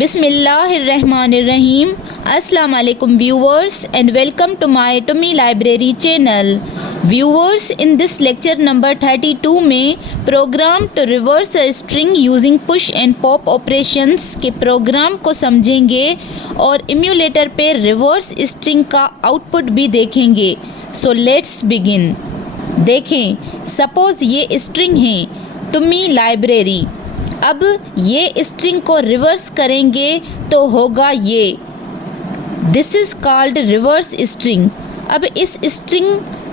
Bismillahirrahmanirrahim. Assalamu alaikum viewers and welcome to my Tommy Library channel. Viewers, in this lecture number 32 में program to reverse a string using push and pop operations के program को समझेंगे और emulator पे reverse string का output भी देखेंगे. So let's begin. देखें, सपोज़ ये स्ट्रिंग है टुमी लाइब्रेरी. अब ये स्ट्रिंग को रिवर्स करेंगे तो होगा ये. This is called reverse string. अब इस स्ट्रिंग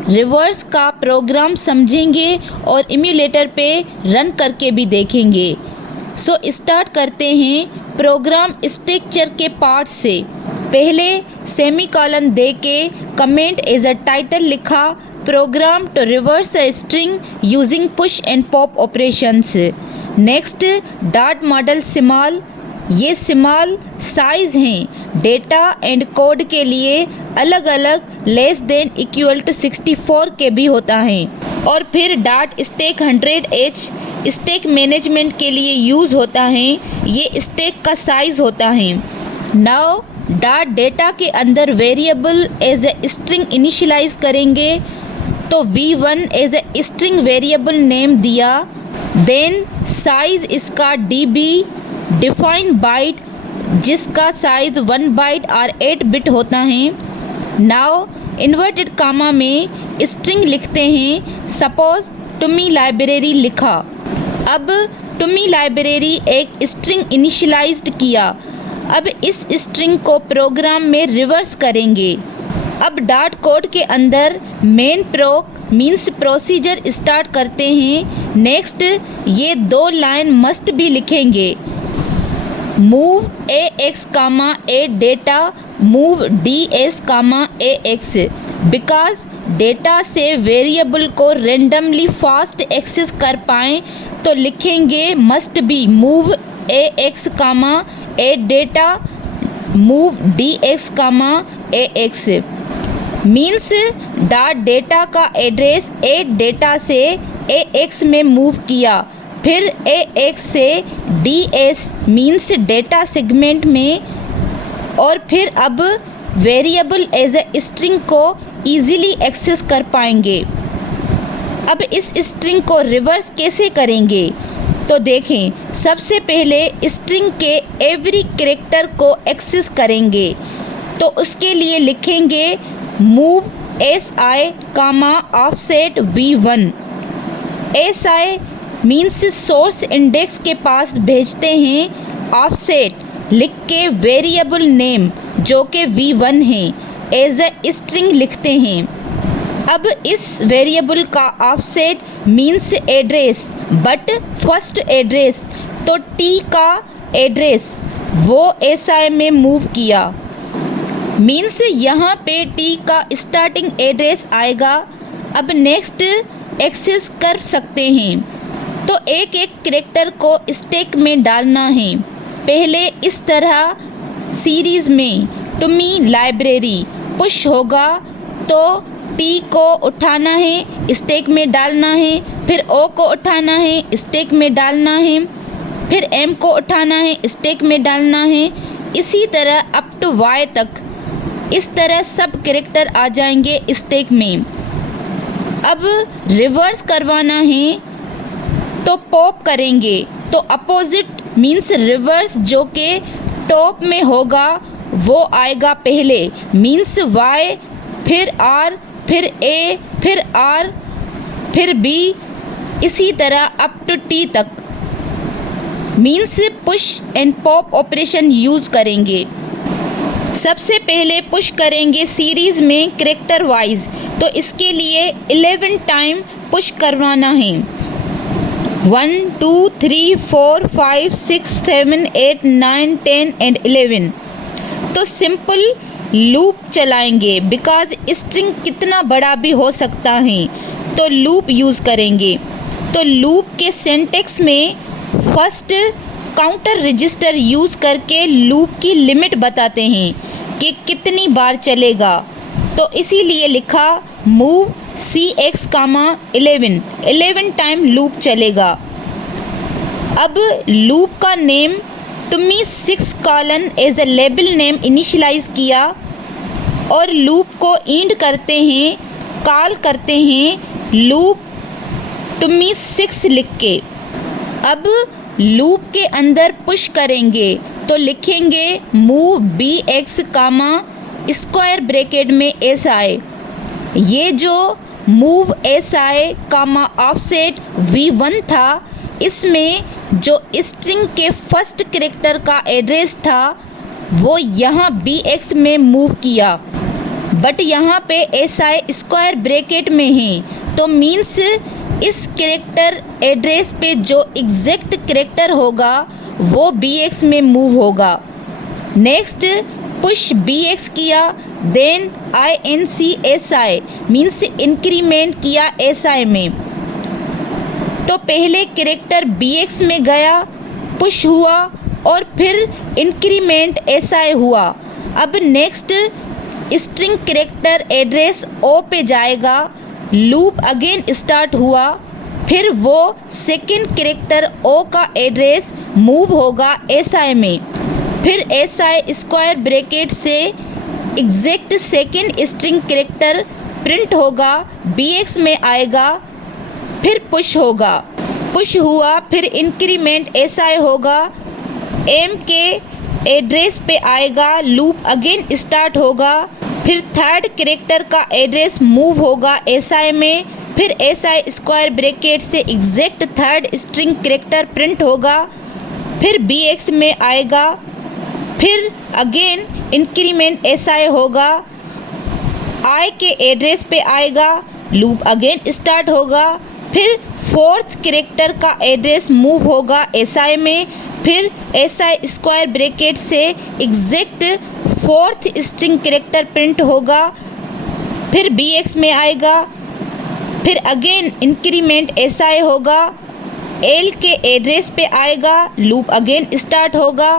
रिवर्स का प्रोग्राम समझेंगे और इम्यूलेटर पे रन करके भी देखेंगे. सो स्टार्ट करते हैं प्रोग्राम स्ट्रक्चर के पार्ट से. पहले सेमीकोलन दे के कमेंट एज अ टाइटल लिखा, program to reverse a string using push and pop operations. Next dot model small. ये सिमाल साइज़ हैं डेटा एंड कोड के लिए अलग अलग लेस देन इक्वल टू 64 के भी होता है. और फिर dot stack 100H stack management के लिए यूज़ होता है. ये स्टैक का साइज़ होता है. नाउ डॉट डेटा के अंदर variable as a string initialize करेंगे तो v1 as a string variable name दिया. देन साइज़ इसका db डिफाइन बाइट जिसका साइज़ 1 बाइट और 8 बिट होता है. नाउ इन्वर्टेड कामा में स्ट्रिंग लिखते हैं. सपोज़ टुमी लाइब्रेरी लिखा. अब टुमी लाइब्रेरी एक स्ट्रिंग इनिशियलाइज्ड किया. अब इस स्ट्रिंग को प्रोग्राम में रिवर्स करेंगे. अब डॉट कोड के अंदर main proc means procedure start करते हैं. नेक्स्ट ये 2 लाइन मस्ट भी लिखेंगे. Move ax comma a data move ds comma ax. Because data से वेरिएबल को रेंडमली फास्ट एक्सेस कर पाएँ तो लिखेंगे must be move ax comma a data move ds comma ax. Means dot data का address a data से ax में move किया, फिर ax से ds मीन्स डेटा सेगमेंट में, और फिर अब वेरिएबल एज ए स्ट्रिंग को इजीली एक्सेस कर पाएंगे. अब इस स्ट्रिंग को रिवर्स कैसे करेंगे तो देखें. सबसे पहले स्ट्रिंग के एवरी कैरेक्टर को एक्सेस करेंगे तो उसके लिए लिखेंगे move si comma offset v1. si means source index के पास भेजते हैं. ऑफसेट लिख के वेरिएबल नेम जो कि v1 है एज ए स्ट्रिंग लिखते हैं. अब इस वेरिएबल का offset means address but first address, तो t का एड्रेस वो si में मूव किया. मीन्स यहाँ पे t का स्टार्टिंग एड्रेस आएगा. अब नेक्स्ट एक्सेस कर सकते हैं तो एक एक कैरेक्टर को स्टैक में डालना है. पहले इस तरह सीरीज़ में टुमी लाइब्रेरी पुश होगा तो t को उठाना है स्टैक में डालना है, फिर o को उठाना है स्टैक में डालना है, फिर m को उठाना है स्टैक में डालना है. इसी तरह अप टू y तक इस तरह सब कैरेक्टर आ जाएंगे स्टैक में. अब रिवर्स करवाना है तो पॉप करेंगे तो अपोजिट मीन्स रिवर्स जो कि टॉप में होगा वो आएगा पहले. मीन्स y फिर r फिर a फिर r फिर b, इसी तरह अप टू t तक. Means push and pop operation use करेंगे. सबसे पहले पुश करेंगे सीरीज़ में कैरेक्टर वाइज तो इसके लिए 11 टाइम पुश करवाना है. 1 2 3 4 5 6 7 8 9 10 एंड 11. तो सिंपल लूप चलाएंगे बिकॉज स्ट्रिंग कितना बड़ा भी हो सकता है तो लूप यूज़ करेंगे. तो लूप के सिंटैक्स में फर्स्ट काउंटर रजिस्टर यूज़ करके लूप की लिमिट बताते हैं कि कितनी बार चलेगा. तो इसीलिए लिखा move cx comma 11 time loop चलेगा. अब लूप का name to me 6 colon as a label name initialize किया और लूप को इंड करते हैं, कॉल करते हैं लूप टू मी 6 लिख के। अब लूप के अंदर पुश करेंगे तो लिखेंगे मूव bx कामा स्क्वायर ब्रैकेट में si। ये जो move si comma offset v1 था, इसमें जो स्ट्रिंग के फर्स्ट कैरेक्टर का एड्रेस था वो यहाँ bx में मूव किया, बट यहाँ पे si स्क्वायर ब्रैकेट में है, तो मीन्स इस कैरेक्टर एड्रेस पे जो एग्जैक्ट कैरेक्टर होगा वो bx में मूव होगा। नेक्स्ट पुश bx किया, देन incsi मीन्स इंक्रीमेंट किया si में, तो पहले कैरेक्टर bx में गया, पुश हुआ और फिर इंक्रीमेंट si हुआ। अब next string character address o पे जाएगा, लूप अगेन स्टार्ट हुआ, फिर वो सेकंड कैरेक्टर o का एड्रेस मूव होगा si में, फिर si स्क्वायर ब्रैकेट से exact second string character print होगा, bx में आएगा, फिर पुश होगा, पुश हुआ, फिर इंक्रीमेंट si होगा, m के एड्रेस पे आएगा, लूप अगेन स्टार्ट होगा, फिर थर्ड कैरेक्टर का एड्रेस मूव होगा si में, फिर si स्क्वायर ब्रैकेट से exact third string character print होगा, फिर bx में आएगा, फिर अगेन इंक्रीमेंट si होगा, i के एड्रेस पे आएगा, लूप अगेन स्टार्ट होगा, फिर फोर्थ कैरेक्टर का एड्रेस मूव होगा si में, फिर si स्क्वायर ब्रैकेट से exact fourth string character print होगा, फिर bx में आएगा, फिर अगेन इंक्रीमेंट si होगा, l के एड्रेस पे आएगा, लूप अगेन स्टार्ट होगा,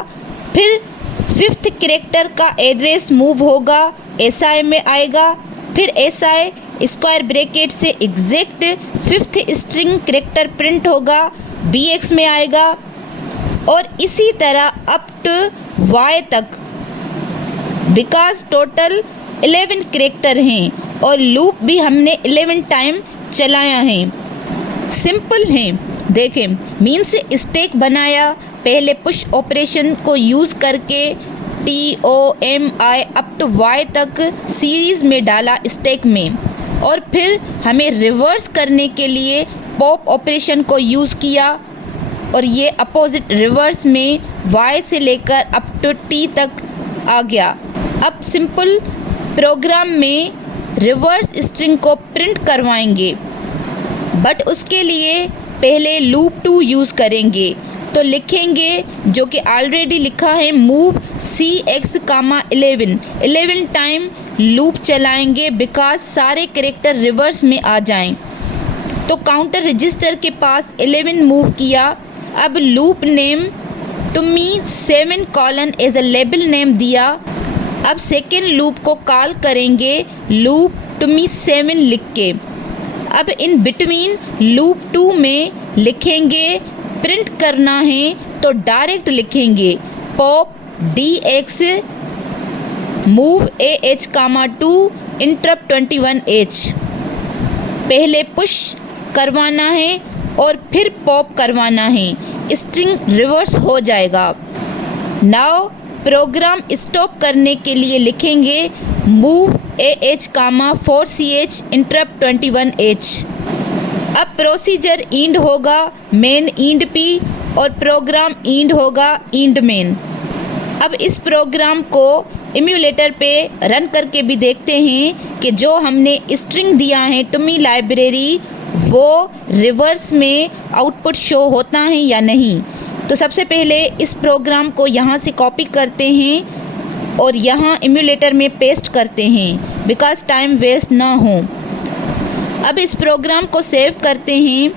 फिर फिफ्थ कैरेक्टर का एड्रेस मूव होगा si में आएगा, फिर si स्क्वायर ब्रैकेट से exact fifth string character print होगा, bx में आएगा, और इसी तरह अप टू y तक, बिकॉज टोटल 11 कैरेक्टर हैं और लूप भी हमने 11 टाइम चलाया है। सिंपल है, देखें, मीन्स स्टैक बनाया, पहले पुश ऑपरेशन को यूज़ करके TOMI अप टू y तक सीरीज़ में डाला स्टैक में, और फिर हमें रिवर्स करने के लिए पॉप ऑपरेशन को यूज़ किया और ये अपोजिट रिवर्स में y से लेकर अप टू t तक आ गया। अब सिंपल प्रोग्राम में रिवर्स स्ट्रिंग को प्रिंट करवाएंगे, बट उसके लिए पहले लूप 2 यूज़ करेंगे, तो लिखेंगे जो कि ऑलरेडी लिखा है move cx comma 11 time loop चलाएंगे, बिकॉज सारे कैरेक्टर रिवर्स में आ जाएं। तो काउंटर रजिस्टर के पास 11 मूव किया। अब loop name to me 7 colon as a label name दिया। अब सेकेंड लूप को कॉल करेंगे लूप टू मी 7 लिख के। अब इन बिटवीन लूप 2 में लिखेंगे प्रिंट करना है तो डायरेक्ट लिखेंगे पॉप dx मूव ah कामा 2 इंटरप्ट 21h। पहले पुश करवाना है और फिर पॉप करवाना है, स्ट्रिंग रिवर्स हो जाएगा। नाउ प्रोग्राम स्टॉप करने के लिए लिखेंगे मूव ah कामा 4ch इंटरप्ट 21h। अब प्रोसीजर इंड होगा मेन इंड पी और प्रोग्राम इंड होगा इंड मेन। अब इस प्रोग्राम को इम्यूलेटर पे रन करके भी देखते हैं कि जो हमने स्ट्रिंग दिया है टू मी लाइब्रेरी वो रिवर्स में आउटपुट शो होता है या नहीं। तो सबसे पहले इस प्रोग्राम को यहाँ से कॉपी करते हैं और यहाँ इम्यूलेटर में पेस्ट करते हैं बिकॉज टाइम वेस्ट ना हो। अब इस प्रोग्राम को सेव करते हैं,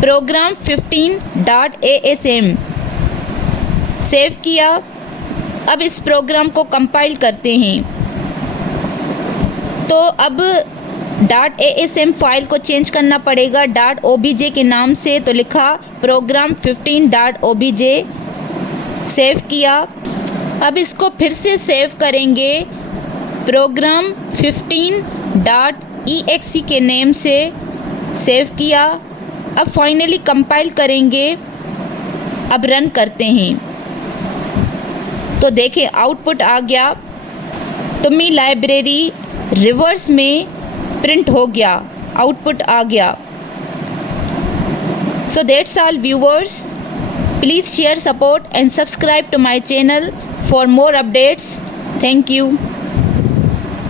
प्रोग्राम 15.asm सेव किया। अब इस प्रोग्राम को कंपाइल करते हैं, तो अब .asm फाइल को चेंज करना पड़ेगा .obj के नाम से, तो लिखा प्रोग्राम 15.obj सेव किया। अब इसको फिर से सेव करेंगे प्रोग्राम 15.exe के नेम से सेव किया। अब फाइनली कंपाइल करेंगे। अब रन करते हैं तो देखें आउटपुट आ गया। टुमी लाइब्रेरी रिवर्स में प्रिंट हो गया, आउटपुट आ गया। So that's all viewers. Please share, support and subscribe to my channel for more updates. Thank you.